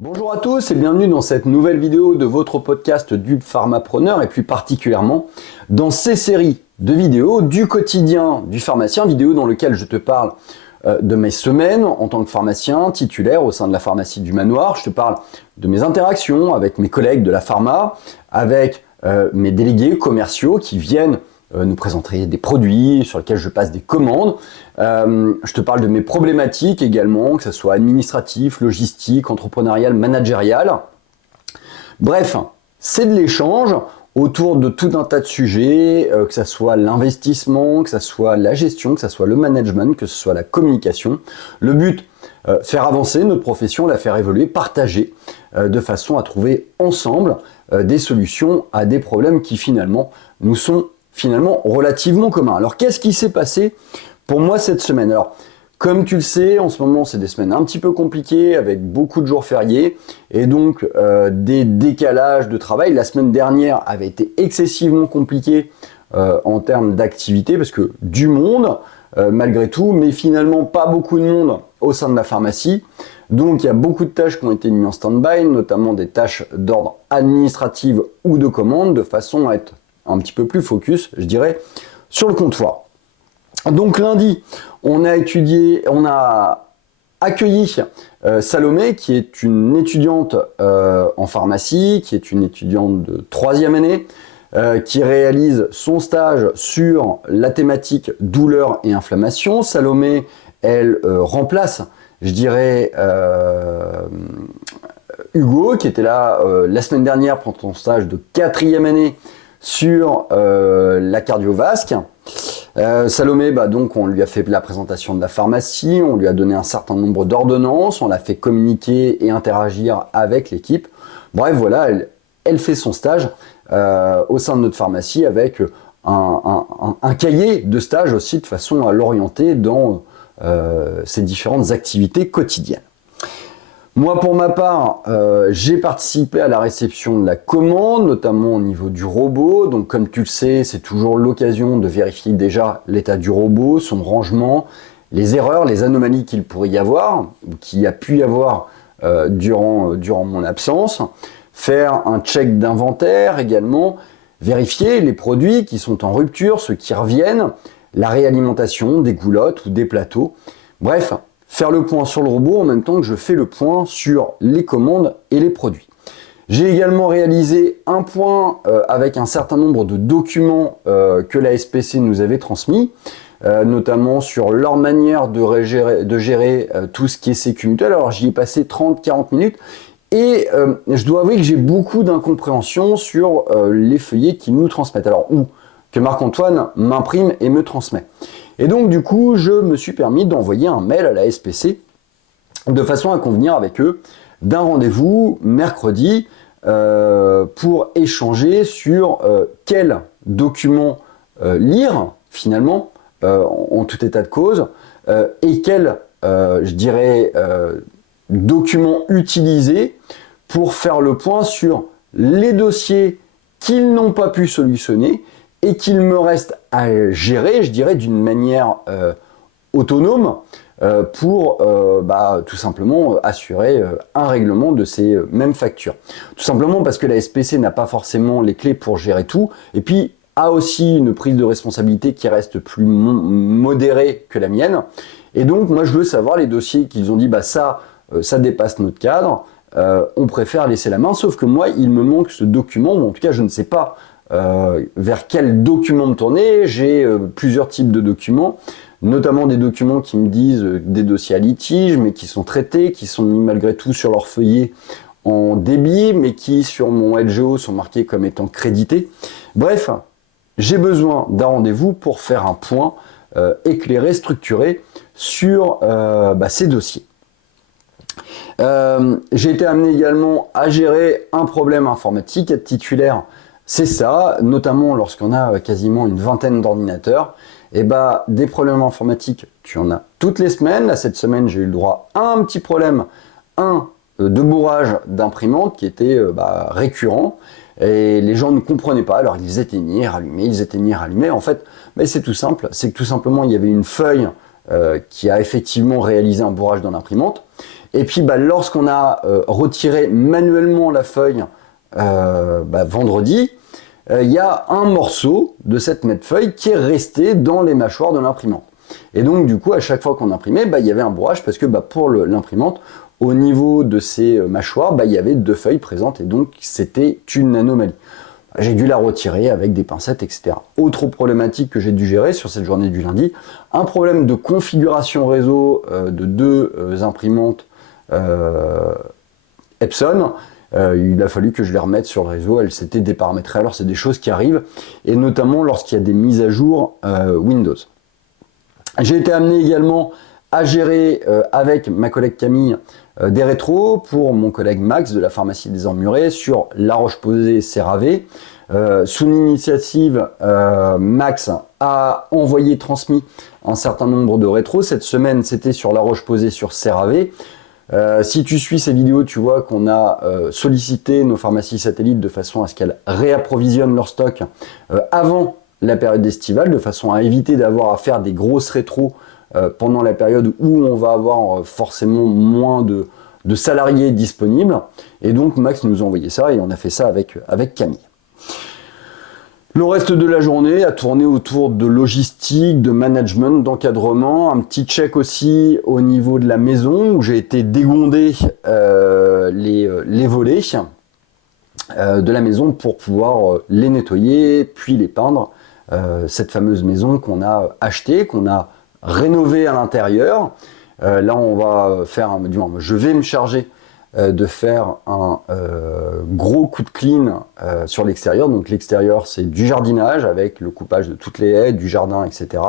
Bonjour à tous et bienvenue dans cette nouvelle vidéo de votre podcast du pharmapreneur et plus particulièrement dans ces séries de vidéos du quotidien du pharmacien, vidéo dans lequel je te parle de mes semaines en tant que pharmacien titulaire au sein de la pharmacie du Manoir. Je te parle de mes interactions avec mes collègues de la pharma, avec mes délégués commerciaux qui viennent nous présenter des produits sur lesquels je passe des commandes. Je te parle de mes problématiques également, que ce soit administratif, logistique, entrepreneurial, managérial. Bref, c'est de l'échange autour de tout un tas de sujets, que ce soit l'investissement, que ce soit la gestion, que ce soit le management, que ce soit la communication. Le but, faire avancer notre profession, la faire évoluer, partager de façon à trouver ensemble des solutions à des problèmes qui finalement nous sont relativement communs. Alors qu'est-ce qui s'est passé pour moi cette semaine? Alors comme tu le sais, en ce moment c'est des semaines un petit peu compliquées avec beaucoup de jours fériés et donc des décalages de travail. La semaine dernière avait été excessivement compliquée en termes d'activité parce que du monde malgré tout, mais finalement pas beaucoup de monde au sein de la pharmacie. Donc il y a beaucoup de tâches qui ont été mises en stand-by, notamment des tâches d'ordre administratif ou de commande, de façon à être un petit peu plus focus, je dirais, sur le comptoir. Donc lundi, on a accueilli Salomé, qui est une étudiante en pharmacie, qui est une étudiante de 3e année, qui réalise son stage sur la thématique douleur et inflammation. Salomé, elle remplace, je dirais, Hugo, qui était là la semaine dernière pour son stage de 4e année sur la cardiovasque. Salomé, donc on lui a fait la présentation de la pharmacie, on lui a donné un certain nombre d'ordonnances, on l'a fait communiquer et interagir avec l'équipe. Bref, voilà, elle fait son stage au sein de notre pharmacie avec un cahier de stage aussi de façon à l'orienter dans ses différentes activités quotidiennes. Moi, pour ma part, j'ai participé à la réception de la commande, notamment au niveau du robot. Donc, comme tu le sais, c'est toujours l'occasion de vérifier déjà l'état du robot, son rangement, les erreurs, les anomalies qu'il pourrait y avoir, ou qu'il y a pu y avoir durant mon absence. Faire un check d'inventaire également, vérifier les produits qui sont en rupture, ceux qui reviennent, la réalimentation des goulottes ou des plateaux. Bref, faire le point sur le robot en même temps que je fais le point sur les commandes et les produits. J'ai également réalisé un point avec un certain nombre de documents que la SPC nous avait transmis, notamment sur leur manière de gérer tout ce qui est sécu mutuelle. Alors j'y ai passé 30-40 minutes et je dois avouer que j'ai beaucoup d'incompréhension sur les feuillets qu'ils nous transmettent. Alors, ou que Marc-Antoine m'imprime et me transmet. Et donc du coup, je me suis permis d'envoyer un mail à la SPC de façon à convenir avec eux d'un rendez-vous mercredi pour échanger sur quels documents lire finalement en tout état de cause et quels, je dirais, documents utiliser pour faire le point sur les dossiers qu'ils n'ont pas pu solutionner et qu'il me reste à gérer, je dirais, d'une manière autonome pour tout simplement assurer un règlement de ces mêmes factures. Tout simplement parce que la SPC n'a pas forcément les clés pour gérer tout, et puis a aussi une prise de responsabilité qui reste plus modérée que la mienne. Et donc, moi, je veux savoir les dossiers qu'ils ont dit, ça dépasse notre cadre, on préfère laisser la main, sauf que moi, il me manque ce document, ou en tout cas, je ne sais pas vers quel document me tourner. J'ai plusieurs types de documents, notamment des documents qui me disent des dossiers à litige, mais qui sont traités, qui sont mis malgré tout sur leur feuillet en débit, mais qui sur mon LGO sont marqués comme étant crédités. Bref, j'ai besoin d'un rendez-vous pour faire un point éclairé, structuré sur ces dossiers. J'ai été amené également à gérer un problème informatique, être titulaire. C'est ça, notamment lorsqu'on a quasiment une vingtaine d'ordinateurs. Et des problèmes informatiques, tu en as toutes les semaines. Là, cette semaine, j'ai eu le droit à un petit problème, de bourrage d'imprimante qui était récurrent. Et les gens ne comprenaient pas, alors ils éteignaient, rallumaient. En fait, c'est tout simplement, il y avait une feuille qui a effectivement réalisé un bourrage dans l'imprimante. Et puis lorsqu'on a retiré manuellement la feuille vendredi, il y a un morceau de cette feuille qui est resté dans les mâchoires de l'imprimante. Et donc du coup, à chaque fois qu'on imprimait, il y avait un bourrage parce que pour l'imprimante, au niveau de ces mâchoires, il y avait 2 feuilles présentes et donc c'était une anomalie. J'ai dû la retirer avec des pincettes, etc. Autre problématique que j'ai dû gérer sur cette journée du lundi, un problème de configuration réseau de 2 imprimantes Epson. Il a fallu que je les remette sur le réseau, elles s'étaient déparamétrées. Alors c'est des choses qui arrivent, et notamment lorsqu'il y a des mises à jour Windows. J'ai été amené également à gérer avec ma collègue Camille des rétros pour mon collègue Max de la pharmacie des Emmurés sur La Roche-Posay CeraV. Sous l'initiative, Max a transmis un certain nombre de rétros. Cette semaine, c'était sur La Roche-Posay sur CeraV. Si tu suis ces vidéos, tu vois qu'on a sollicité nos pharmacies satellites de façon à ce qu'elles réapprovisionnent leur stock avant la période estivale, de façon à éviter d'avoir à faire des grosses rétros pendant la période où on va avoir forcément moins de salariés disponibles. Et donc Max nous a envoyé ça et on a fait ça avec Camille. Le reste de la journée a tourné autour de logistique, de management, d'encadrement, un petit check aussi au niveau de la maison où j'ai été dégonder les volets de la maison pour pouvoir les nettoyer puis les peindre. Cette fameuse maison qu'on a achetée, qu'on a rénovée à l'intérieur. Là, on va faire, je vais me charger de faire un gros coup de clean sur l'extérieur. Donc l'extérieur, c'est du jardinage avec le coupage de toutes les haies, du jardin, etc.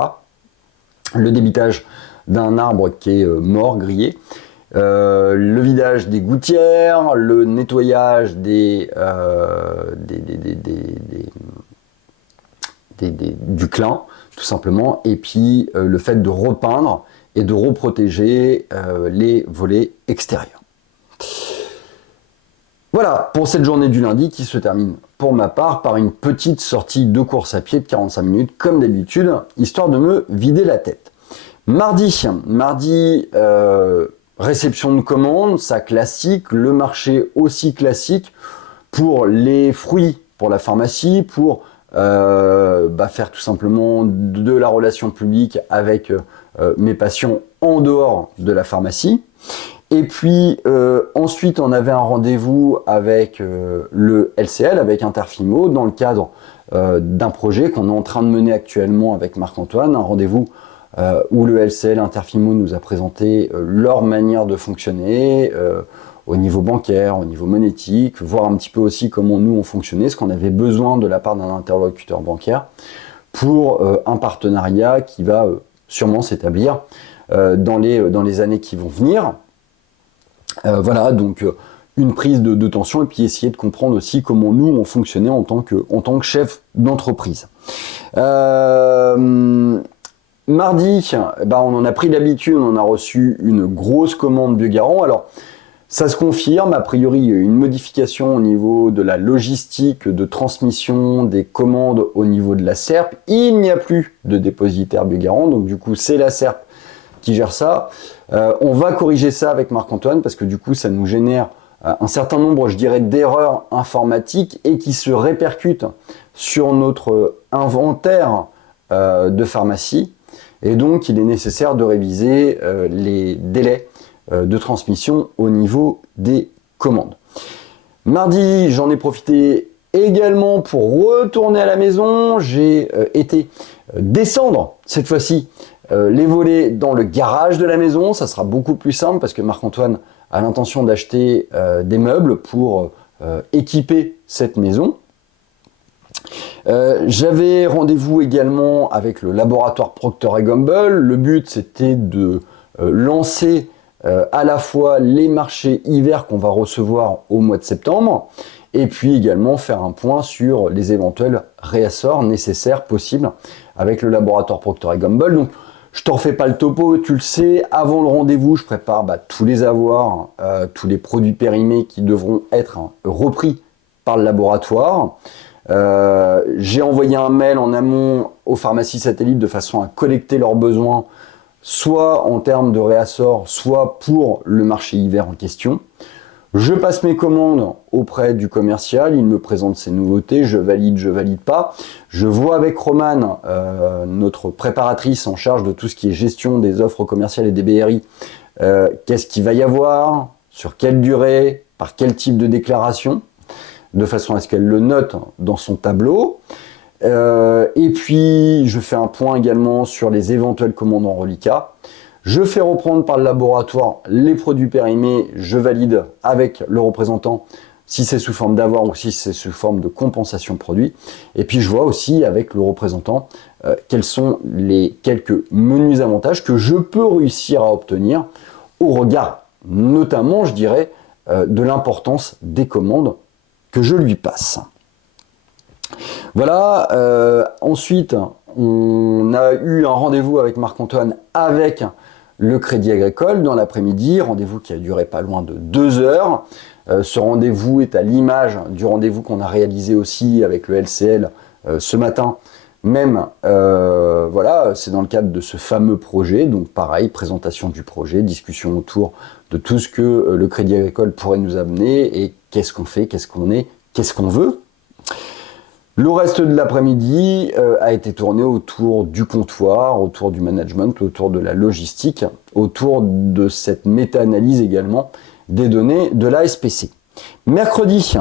Le débitage d'un arbre qui est mort, grillé. Le vidage des gouttières, le nettoyage du clin, tout simplement, et puis le fait de repeindre et de reprotéger les volets extérieurs. Voilà pour cette journée du lundi qui se termine pour ma part par une petite sortie de course à pied de 45 minutes comme d'habitude, histoire de me vider la tête. Mardi, réception de commandes, ça classique, le marché aussi classique pour les fruits, pour la pharmacie, pour faire tout simplement de la relation publique avec mes patients en dehors de la pharmacie. Et puis ensuite on avait un rendez-vous avec le LCL, avec Interfimo, dans le cadre d'un projet qu'on est en train de mener actuellement avec Marc-Antoine, un rendez-vous où le LCL Interfimo nous a présenté leur manière de fonctionner au niveau bancaire, au niveau monétique, voir un petit peu aussi comment nous on fonctionnait, ce qu'on avait besoin de la part d'un interlocuteur bancaire pour un partenariat qui va sûrement s'établir dans les années qui vont venir. Voilà, donc une prise de tension et puis essayer de comprendre aussi comment nous on fonctionnait en tant que chef d'entreprise. Mardi, on en a pris l'habitude, on a reçu une grosse commande Biogarant. Alors, ça se confirme, a priori, il y a eu une modification au niveau de la logistique de transmission des commandes au niveau de la SERP. Il n'y a plus de dépositaire Biogarant, donc du coup, c'est la SERP qui gère ça. On va corriger ça avec Marc-Antoine parce que du coup, ça nous génère un certain nombre, je dirais, d'erreurs informatiques et qui se répercutent sur notre inventaire de pharmacie. Et donc, il est nécessaire de réviser les délais de transmission au niveau des commandes. Mardi, j'en ai profité également pour retourner à la maison. J'ai été descendre, cette fois-ci, les volets dans le garage de la maison. Ça sera beaucoup plus simple parce que Marc-Antoine a l'intention d'acheter des meubles pour équiper cette maison. J'avais rendez-vous également avec le laboratoire Procter & Gamble. Le but, c'était de lancer à la fois les marchés hiver qu'on va recevoir au mois de septembre et puis également faire un point sur les éventuels réassorts nécessaires possibles avec le laboratoire Procter & Gamble. Donc, je t'en refais pas le topo, tu le sais, avant le rendez-vous, je prépare tous les avoirs, tous les produits périmés qui devront être repris par le laboratoire. J'ai envoyé un mail en amont aux pharmacies satellites de façon à collecter leurs besoins soit en termes de réassort, soit pour le marché hiver en question. Je passe mes commandes auprès du commercial, il me présente ses nouveautés, je valide pas. Je vois avec Romane, notre préparatrice en charge de tout ce qui est gestion des offres commerciales et des BRI, qu'est-ce qu'il va y avoir, sur quelle durée, par quel type de déclaration, de façon à ce qu'elle le note dans son tableau. Et puis, je fais un point également sur les éventuelles commandes en reliquat. Je fais reprendre par le laboratoire les produits périmés, je valide avec le représentant si c'est sous forme d'avoir ou si c'est sous forme de compensation produit. Et puis je vois aussi avec le représentant quels sont les quelques menus avantages que je peux réussir à obtenir au regard, notamment, je dirais, de l'importance des commandes que je lui passe. Voilà, ensuite, on a eu un rendez-vous avec Marc-Antoine avec le Crédit Agricole dans l'après-midi, rendez-vous qui a duré pas loin de 2 heures. Ce rendez-vous est à l'image du rendez-vous qu'on a réalisé aussi avec le LCL ce matin. Même, voilà, c'est dans le cadre de ce fameux projet. Donc pareil, présentation du projet, discussion autour de tout ce que le Crédit Agricole pourrait nous amener et qu'est-ce qu'on fait, qu'est-ce qu'on est, qu'est-ce qu'on veut. Le reste de l'après-midi a été tourné autour du comptoir, autour du management, autour de la logistique, autour de cette méta-analyse également des données de la SPC. Mercredi,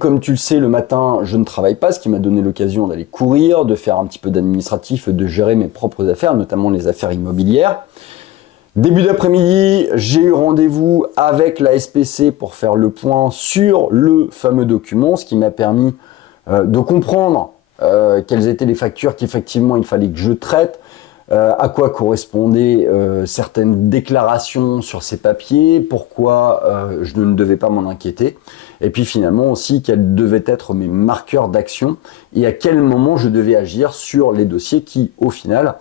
comme tu le sais, le matin, je ne travaille pas, ce qui m'a donné l'occasion d'aller courir, de faire un petit peu d'administratif, de gérer mes propres affaires, notamment les affaires immobilières. Début d'après-midi, j'ai eu rendez-vous avec la SPC pour faire le point sur le fameux document, ce qui m'a permis de comprendre quelles étaient les factures qu'effectivement il fallait que je traite, à quoi correspondaient certaines déclarations sur ces papiers, pourquoi je ne devais pas m'en inquiéter, et puis finalement aussi quels devaient être mes marqueurs d'action et à quel moment je devais agir sur les dossiers qui, au final,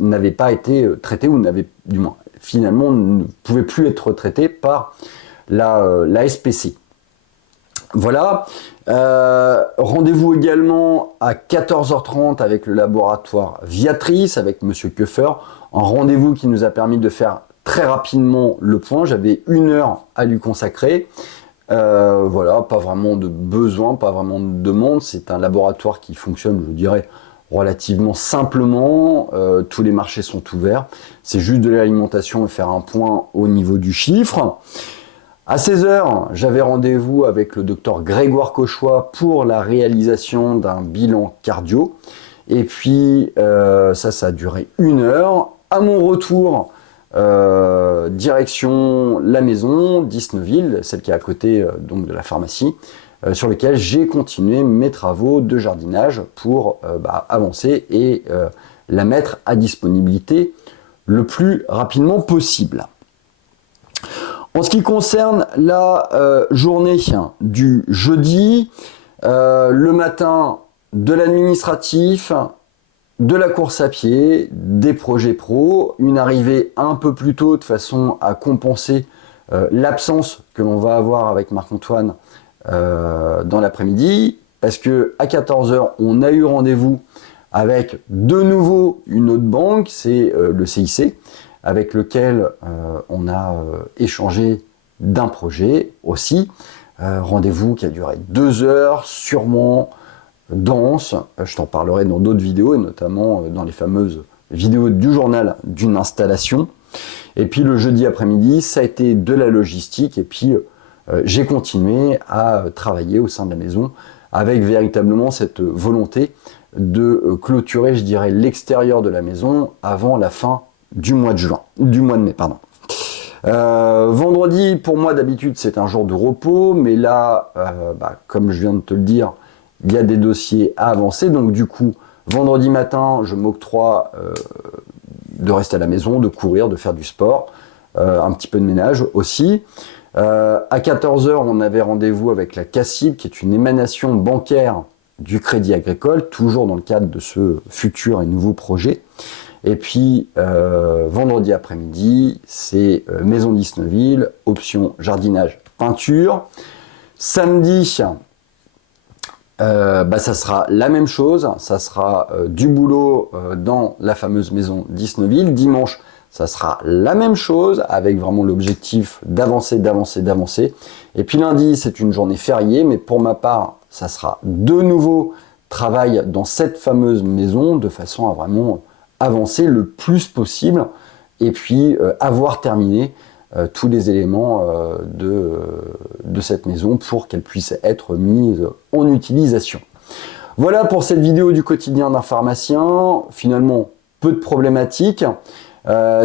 n'avaient pas été traités ou n'avaient, du moins, finalement ne pouvaient plus être traités par la SPC. Voilà. Rendez-vous également à 14h30 avec le laboratoire Viatrice, avec Monsieur Keffer, un rendez-vous qui nous a permis de faire très rapidement le point. J'avais 1 heure à lui consacrer. Voilà, pas vraiment de besoin, pas vraiment de demande. C'est un laboratoire qui fonctionne, je dirais, relativement simplement. Tous les marchés sont ouverts. C'est juste de l'alimentation et faire un point au niveau du chiffre. À 16h, j'avais rendez-vous avec le docteur Grégoire Cauchois pour la réalisation d'un bilan cardio. Et puis, ça a duré 1 heure. À mon retour, direction la maison d'Isneville, celle qui est à côté donc de la pharmacie, sur lequel j'ai continué mes travaux de jardinage pour avancer et la mettre à disponibilité le plus rapidement possible. En ce qui concerne la journée du jeudi, le matin de l'administratif, de la course à pied, des projets pro, une arrivée un peu plus tôt de façon à compenser l'absence que l'on va avoir avec Marc-Antoine dans l'après-midi, parce que à 14h, on a eu rendez-vous avec de nouveau une autre banque, c'est le CIC, avec lequel on a échangé d'un projet aussi. Rendez-vous qui a duré 2 heures, sûrement dense. Je t'en parlerai dans d'autres vidéos, et notamment dans les fameuses vidéos du journal d'une installation. Et puis le jeudi après-midi, ça a été de la logistique, et puis j'ai continué à travailler au sein de la maison avec véritablement cette volonté de clôturer, je dirais, l'extérieur de la maison avant la fin du mois de mai, pardon. Vendredi, pour moi, d'habitude, c'est un jour de repos, mais là, comme je viens de te le dire, il y a des dossiers à avancer, donc du coup, vendredi matin, je m'octroie de rester à la maison, de courir, de faire du sport, un petit peu de ménage aussi. À 14h, on avait rendez-vous avec la CACIB, qui est une émanation bancaire du Crédit Agricole, toujours dans le cadre de ce futur et nouveau projet. Et puis, vendredi après-midi, c'est Maison d'Isneville, option jardinage, peinture. Samedi, ça sera la même chose, ça sera du boulot dans la fameuse maison d'Isnoville. Dimanche, ça sera la même chose avec vraiment l'objectif d'avancer, d'avancer, d'avancer. Et puis lundi, c'est une journée fériée, mais pour ma part, ça sera de nouveau travail dans cette fameuse maison de façon à vraiment avancer le plus possible et puis avoir terminé tous les éléments de cette maison pour qu'elle puisse être mise en utilisation. Voilà pour cette vidéo du quotidien d'un pharmacien. Finalement, peu de problématiques.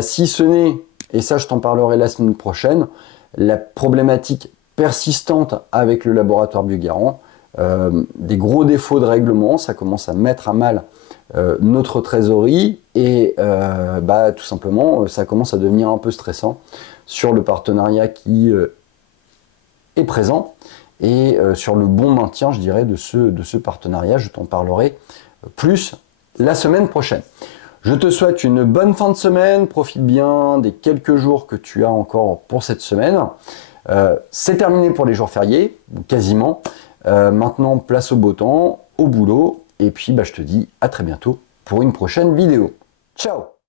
Si ce n'est, et ça je t'en parlerai la semaine prochaine, la problématique persistante avec le laboratoire Biogarant, des gros défauts de règlement, ça commence à mettre à mal notre trésorerie et tout simplement ça commence à devenir un peu stressant sur le partenariat qui est présent et sur le bon maintien, je dirais, de ce partenariat. Je t'en parlerai plus la semaine prochaine. Je te souhaite une bonne fin de semaine, profite bien des quelques jours que tu as encore pour cette semaine. C'est terminé pour les jours fériés, quasiment. Maintenant, place au beau temps, au boulot, et puis je te dis à très bientôt pour une prochaine vidéo. Ciao!